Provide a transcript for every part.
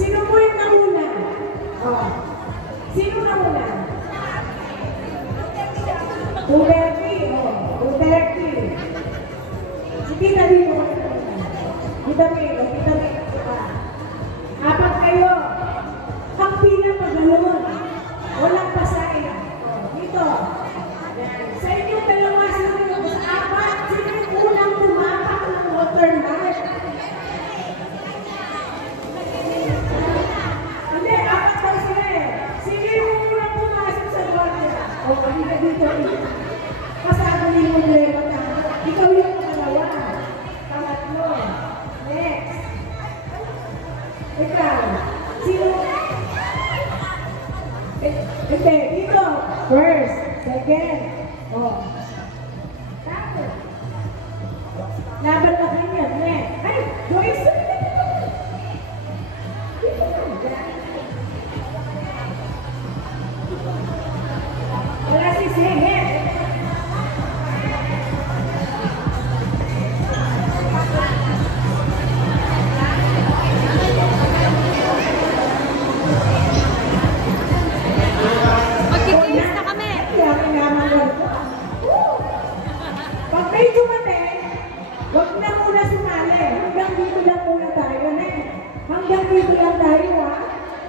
Sino po yung nauna? Oh. Sino nauna? 230. Oh, 230. Sige na dito. Kita mo. Apat kayo. Ang pila maganon. Walang pasain. Dito. Sa inyong dalawa, sino yung apat? Sino yung unang tumapak ng watermark? Hindi, apat daw sila eh. Sino yung unang pumasok sa water? O, halika dito. Kasama niyo yung problema na. Ikaw yung pangalawa. Pangatlo. Next. Ikaw. Sino? Hindi, dito. First. Second. Oh. Tapos. Laban na kanya. Next. Ay, Joyce. Wala si Sige. Magkikinis na kami. Pag may dumating, huwag na muna sumali. Hanggang dito lang muna tayo. Hanggang dito lang tayo, ha?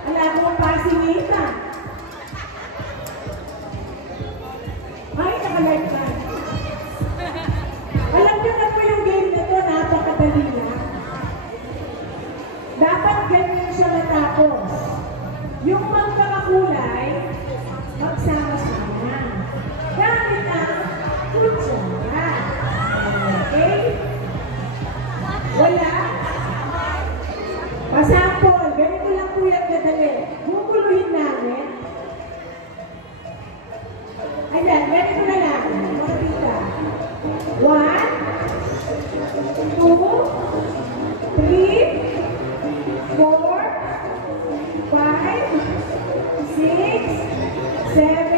Wala akong pasinita. Ay, nakalive ka. Alam niyo na po yung game na to, napakadali na. Dapat ganyan siya matapos. Yung magkakakulay, magsama-sama. Gamit ang kutsara. Okay? Wala? Pasample. Ganito lang po yung kadali. Guguluhin namin. Ayan, ganito na lang. Makapita. 1, 2, 3, 4, 5, 6, 7,